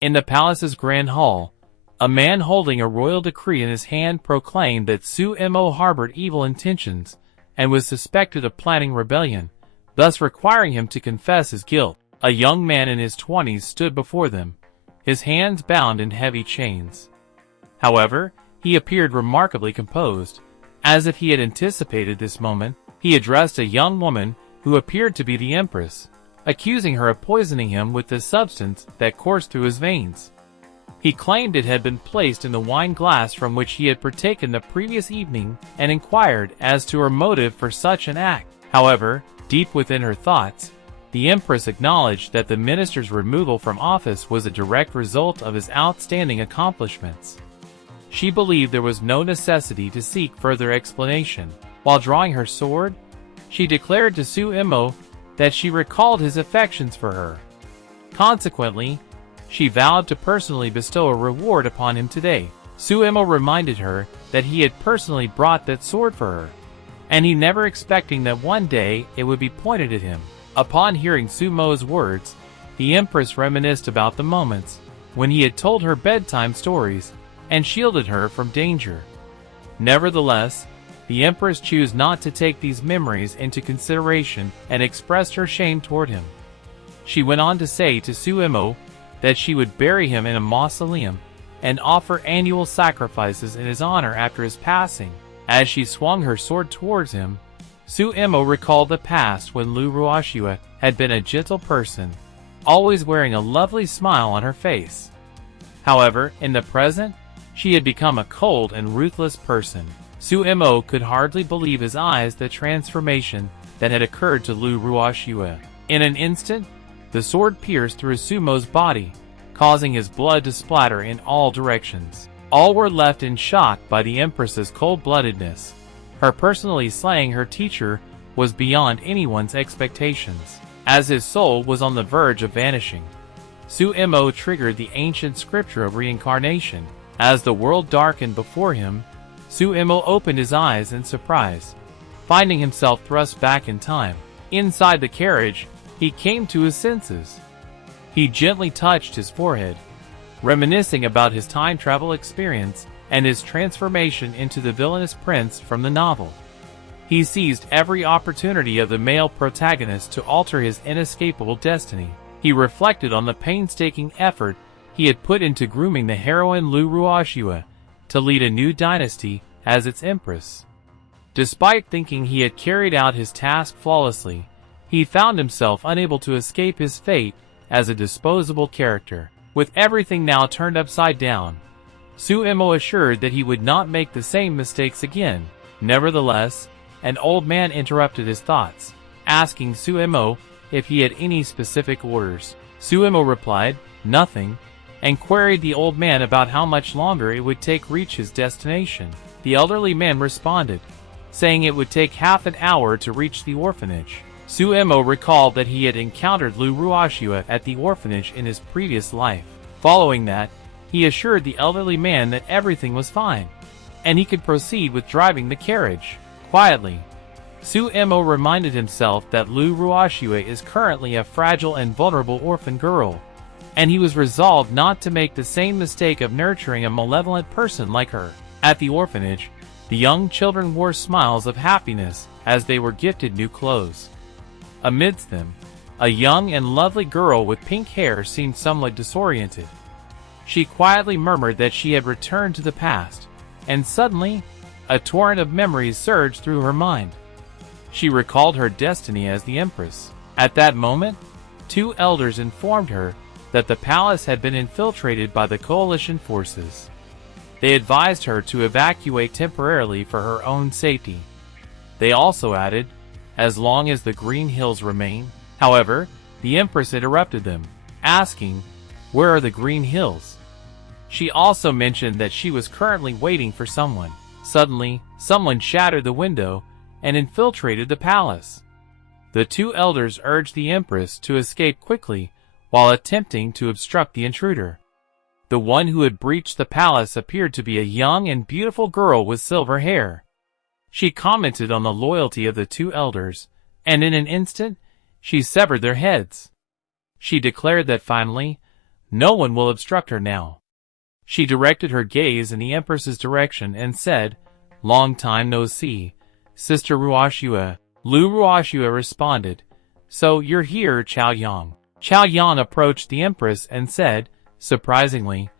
In the palace's grand hall, a man holding a royal decree in his hand proclaimed that Su-Imo harbored evil intentions and was suspected of planning rebellion, thus requiring him to confess his guilt. A young man in his 20s stood before them, his hands bound in heavy chains. However, he appeared remarkably composed. As if he had anticipated this moment, he addressed a young woman who appeared to be the Empress, accusing her of poisoning him with the substance that coursed through his veins. He claimed it had been placed in the wine glass from which he had partaken the previous evening and inquired as to her motive for such an act. However, deep within her thoughts, the Empress acknowledged that the minister's removal from office was a direct result of his outstanding accomplishments. She believed there was no necessity to seek further explanation. While drawing her sword, she declared to Su-Imo that she recalled his affections for her. Consequently, she vowed to personally bestow a reward upon him today. Su-Imo reminded her that he had personally brought that sword for her, and he never expecting that one day it would be pointed at him. Upon hearing Su-Mo's words, the Empress reminisced about the moments when he had told her bedtime stories and shielded her from danger. Nevertheless, the Empress chose not to take these memories into consideration and expressed her shame toward him. She went on to say to Su-Imo that she would bury him in a mausoleum and offer annual sacrifices in his honor after his passing. As she swung her sword towards him, Su-Imo recalled the past when Lu Ruoxue had been a gentle person, always wearing a lovely smile on her face. However, in the present, she had become a cold and ruthless person. Su-Imo could hardly believe his eyes the transformation that had occurred to Lu Ruoxue. In an instant, the sword pierced through Su-Mo's body, causing his blood to splatter in all directions. All were left in shock by the Empress's cold-bloodedness. Her personally slaying her teacher was beyond anyone's expectations. As his soul was on the verge of vanishing, Su-Imo triggered the ancient scripture of reincarnation. As the world darkened before him, Su-Imo opened his eyes in surprise, finding himself thrust back in time. Inside the carriage, he came to his senses. He gently touched his forehead, reminiscing about his time travel experience and his transformation into the villainous prince from the novel. He seized every opportunity of the male protagonist to alter his inescapable destiny. He reflected on the painstaking effort he had put into grooming the heroine Lu Ruoxue to lead a new dynasty as its empress. Despite thinking he had carried out his task flawlessly, he found himself unable to escape his fate as a disposable character. With everything now turned upside down, Su-Imo assured that he would not make the same mistakes again. Nevertheless, an old man interrupted his thoughts, asking Su-Imo if he had any specific orders. Su-Imo replied, "Nothing," and queried the old man about how much longer it would take to reach his destination. The elderly man responded, saying it would take half an hour to reach the orphanage. Su-Imo recalled that he had encountered Lu Ruoxue at the orphanage in his previous life. Following that, he assured the elderly man that everything was fine, and he could proceed with driving the carriage. Quietly, Su-Imo reminded himself that Lu Ruoxue is currently a fragile and vulnerable orphan girl, and he was resolved not to make the same mistake of nurturing a malevolent person like her. At the orphanage, the young children wore smiles of happiness as they were gifted new clothes. Amidst them, a young and lovely girl with pink hair seemed somewhat disoriented. She quietly murmured that she had returned to the past, and suddenly, a torrent of memories surged through her mind. She recalled her destiny as the Empress. At that moment, two elders informed her that the palace had been infiltrated by the coalition forces. They advised her to evacuate temporarily for her own safety. They also added, as long as the Green Hills remain. However, the Empress interrupted them, asking, "Where are the Green Hills?" She also mentioned that she was currently waiting for someone. Suddenly, someone shattered the window and infiltrated the palace. The two elders urged the Empress to escape quickly while attempting to obstruct the intruder. The one who had breached the palace appeared to be a young and beautiful girl with silver hair. She commented on the loyalty of the two elders, and in an instant, she severed their heads. She declared that finally, No one will obstruct her now. She directed her gaze in the Empress's direction and said, "Long time no see, Sister Ruoxue." Lu Ruoxue responded, "So you're here, Chao Yang." Chao Yang approached the Empress and said, "Surprisingly,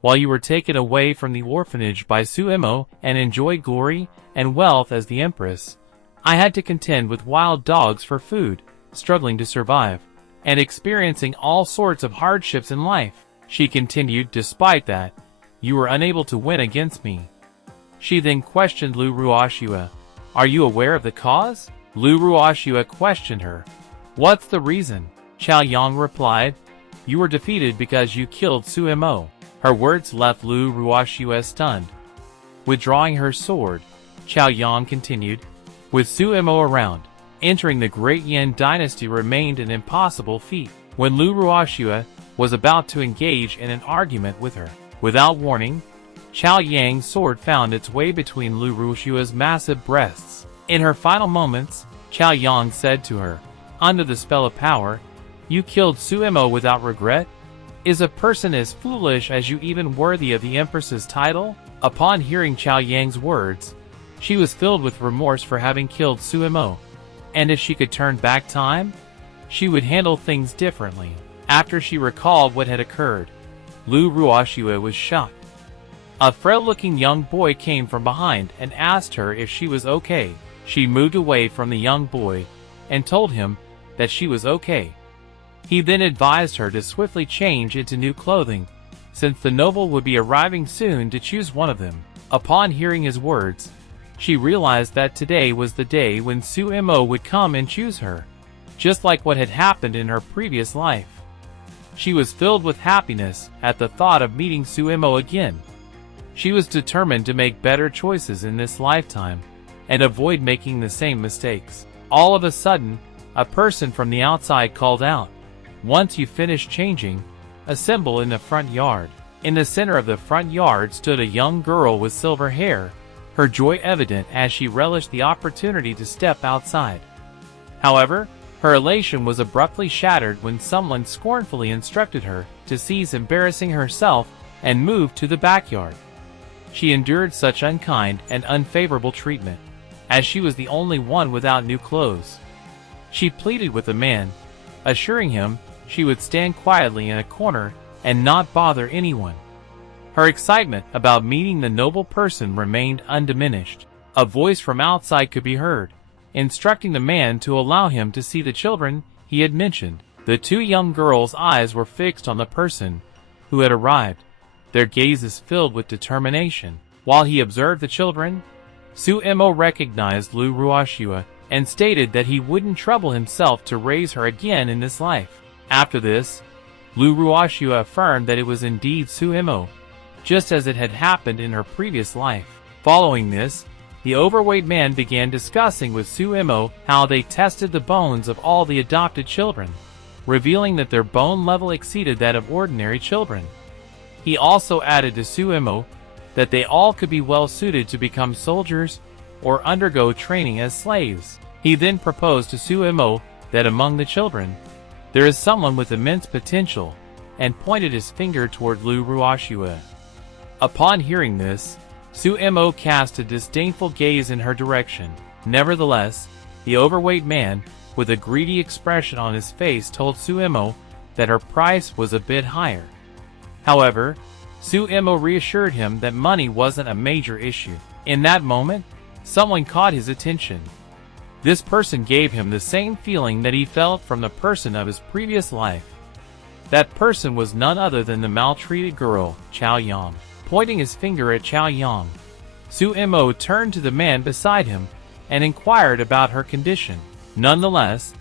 while you were taken away from the orphanage by Suemo and enjoy glory and wealth as the Empress, I had to contend with wild dogs for food, struggling to survive, and experiencing all sorts of hardships in life." She continued, "Despite that, you were unable to win against me." She then questioned Lu Ruoxue, "Are you aware of the cause?" Lu Ruoxue questioned her, "What's the reason?" Chao Yang replied, "You were defeated because you killed Suemo." Her words left Lu Ruoxue stunned. Withdrawing her sword, Chao Yang continued, "With Suemo around, entering the Great Yan dynasty remained an impossible feat." When Lu Ruoxue was about to engage in an argument with her, without warning, Chao Yang's sword found its way between Lu Ruoxue's massive breasts. In her final moments, Chao Yang said to her, "Under the spell of power, you killed Suemo without regret? Is a person as foolish as you even worthy of the Empress's title?" Upon hearing Chao Yang's words, she was filled with remorse for having killed Suemo, and if she could turn back time, she would handle things differently. After she recalled what had occurred, Lu Ruoxue was shocked. A frail-looking young boy came from behind and asked her if she was okay. She moved away from the young boy and told him that she was okay. He then advised her to swiftly change into new clothing, since the noble would be arriving soon to choose one of them. Upon hearing his words, she realized that today was the day when Suemo would come and choose her, just like what had happened in her previous life. She was filled with happiness at the thought of meeting Suemo again. She was determined to make better choices in this lifetime and avoid making the same mistakes. All of a sudden, a person from the outside called out, "Once you finish changing, assemble in the front yard." In the center of the front yard stood a young girl with silver hair, her joy evident as she relished the opportunity to step outside. However, her elation was abruptly shattered when someone scornfully instructed her to cease embarrassing herself and move to the backyard. She endured such unkind and unfavorable treatment, as she was the only one without new clothes. She pleaded with the man, assuring him she would stand quietly in a corner and not bother anyone. Her excitement about meeting the noble person remained undiminished. A voice from outside could be heard, instructing the man to allow him to see the children he had mentioned. The two young girls' eyes were fixed on the person who had arrived, their gazes filled with determination. While he observed the children, Suemo recognized Lu Ruoxue and stated that he wouldn't trouble himself to raise her again in this life. After this, Lu Ruoxue affirmed that it was indeed Suemo, just as it had happened in her previous life. Following this, the overweight man began discussing with Suemo how they tested the bones of all the adopted children, revealing that their bone level exceeded that of ordinary children. He also added to Suemo that they all could be well suited to become soldiers or undergo training as slaves. He then proposed to Suemo that among the children, there is someone with immense potential, and pointed his finger toward Lu Ruoxue. Upon hearing this, Suemo cast a disdainful gaze in her direction. Nevertheless, the overweight man, with a greedy expression on his face, told Suemo that her price was a bit higher. However, Suemo reassured him that money wasn't a major issue. In that moment, someone caught his attention. This person gave him the same feeling that he felt from the person of his previous life. That person was none other than the maltreated girl, Chao Yang. Pointing his finger at Chao Yang, Suemo turned to the man beside him and inquired about her condition. Nonetheless,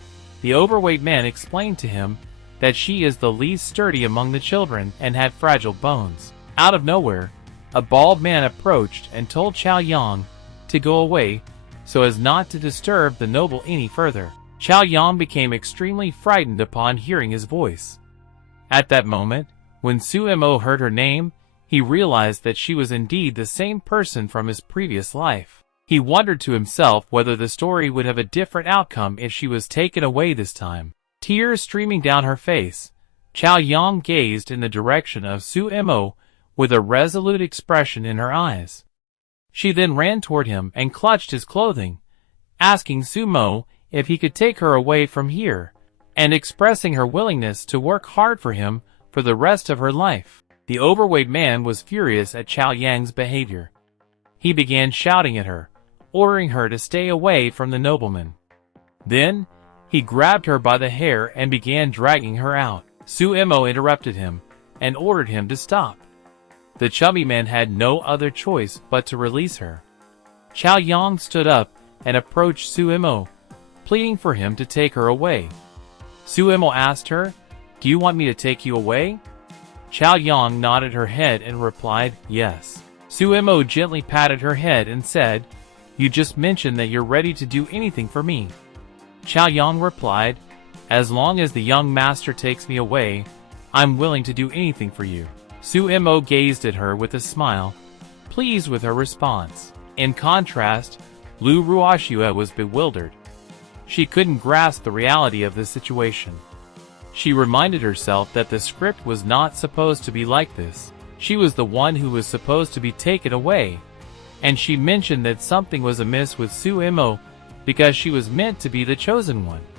the overweight man explained to him that she is the least sturdy among the children and had fragile bones. Out of nowhere, a bald man approached and told Chao Yang to go away so as not to disturb the noble any further. Chao Yang became extremely frightened upon hearing his voice. At that moment, when Suemo heard her name, he realized that she was indeed the same person from his previous life. He wondered to himself whether the story would have a different outcome if she was taken away this time. Tears streaming down her face, Chao Yang gazed in the direction of Su Mo with a resolute expression in her eyes. She then ran toward him and clutched his clothing, asking Su Mo if he could take her away from here, and expressing her willingness to work hard for him for the rest of her life. The overweight man was furious at Chao Yang's behavior. He began shouting at her, ordering her to stay away from the nobleman. Then, he grabbed her by the hair and began dragging her out. Su Mo interrupted him and ordered him to stop. The chubby man had no other choice but to release her. Chao Yang stood up and approached Su Mo, pleading for him to take her away. Su Mo asked her, "Do you want me to take you away?" Chao Yang nodded her head and replied, "Yes." Su Mo gently patted her head and said, "You just mentioned that you're ready to do anything for me." Chao Yang replied, "As long as the young master takes me away, I'm willing to do anything for you." Su Mo gazed at her with a smile, pleased with her response. In contrast, Lu Ruoxue was bewildered. She couldn't grasp the reality of the situation. She reminded herself that the script was not supposed to be like this. She was the one who was supposed to be taken away, and she mentioned that something was amiss with Su Mo because she was meant to be the chosen one.